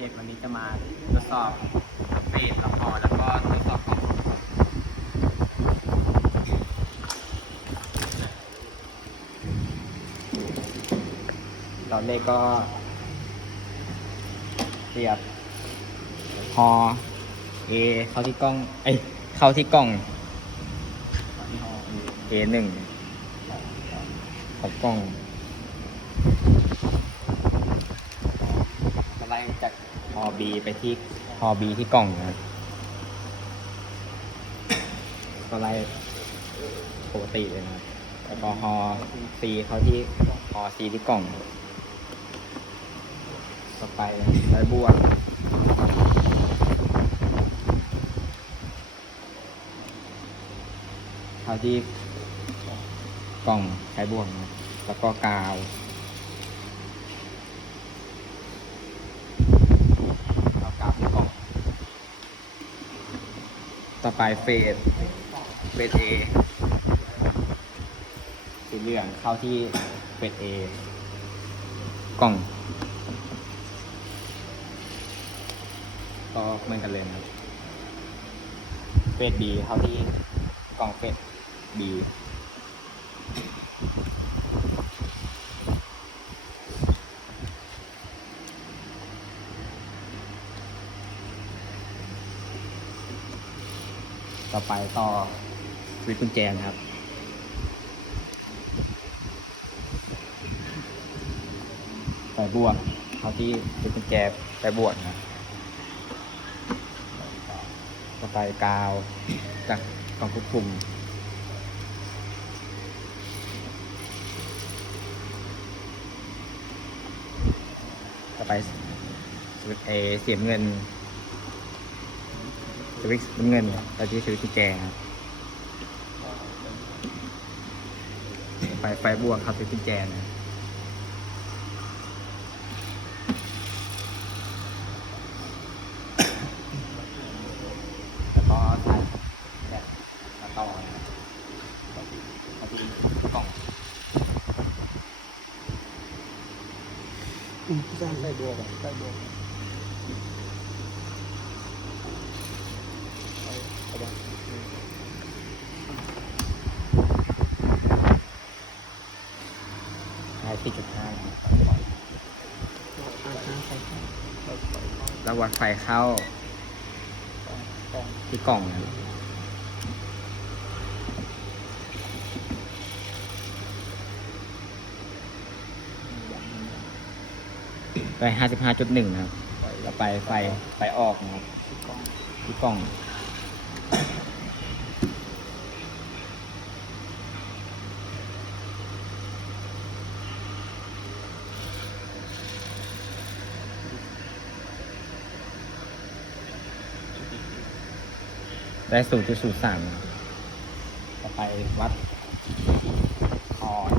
เพจวันนี้จะมาทดสอบเฟสละครแล้วก็ทดสอบของตอนแรกก็เสียบพอเอเข้าที่กล้องเอ้ยเข้าที่กล้อง A หนึ่งของกล้อง จะไล่จากฮอ B ไปที่ฮอ B ที่กล่องนะครับก็ไล่ปกติเลยนะครับแล้วก็ฮอ C เขาที่ฮอ C ที่กล่อง ต่อไปไล่บวกเข้าที่กล่องใช้บ่วงนะครับแล้วก็กาวเอากาวที่กล่อง ต่อไปเฟสเฟสเอสีเหลืองเข้าที่เฟสเอกล่องก็เหมือนกันเลยนะครับเฟสบีเข้าที่กล่องเฟสบี ต่อไปต่อวิตช์กุญแจนะครับ ใส่บวกเขาที่วิตช์กุญแจใส่บวกนะต่อไปกาวจากกล่องควบคุมต่อไปสวิตช์เอเสียบเงิน สวิตช์น้ำเงินเราที่สวิตช์กุญแจครับต่ไปไฟบวกครับสวิตช์กุญแจนะใส่บบมาต่อนะครับมาที่กล่องอืมใส่ใส่บัวก่อนใส่บัวก่อนเอาเอาไปอืม ใช้ สี่จุดห้าเอาวัดไฟเข้าที่กล่องนะไปห้าสิบห้าจุดหนึ่งนะครับใส่แล้วไปไฟไฟออกนะครับที่กล่อง ที่กล่อง ได้ศูนย์จุดศูนย์สามต่อไปวัดคอร์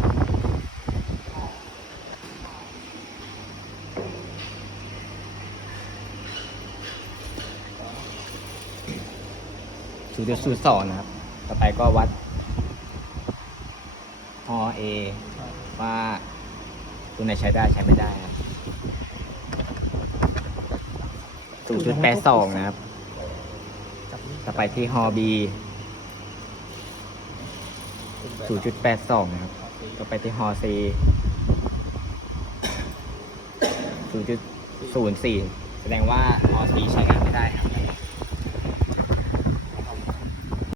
ศูนย์จุดศูนย์สองนะครับ ต่อไปก็วัดฮอเอว่าตัวไหนใช้ได้ใช้ไม่ได้ครับศูนย์จุดแปดสองนะครับ จะไปที่ฮอบี0.82 นะครับต่อไปที่ฮอซี0.04 แสดงว่าฮอซีใช้งานไม่ได้ครับ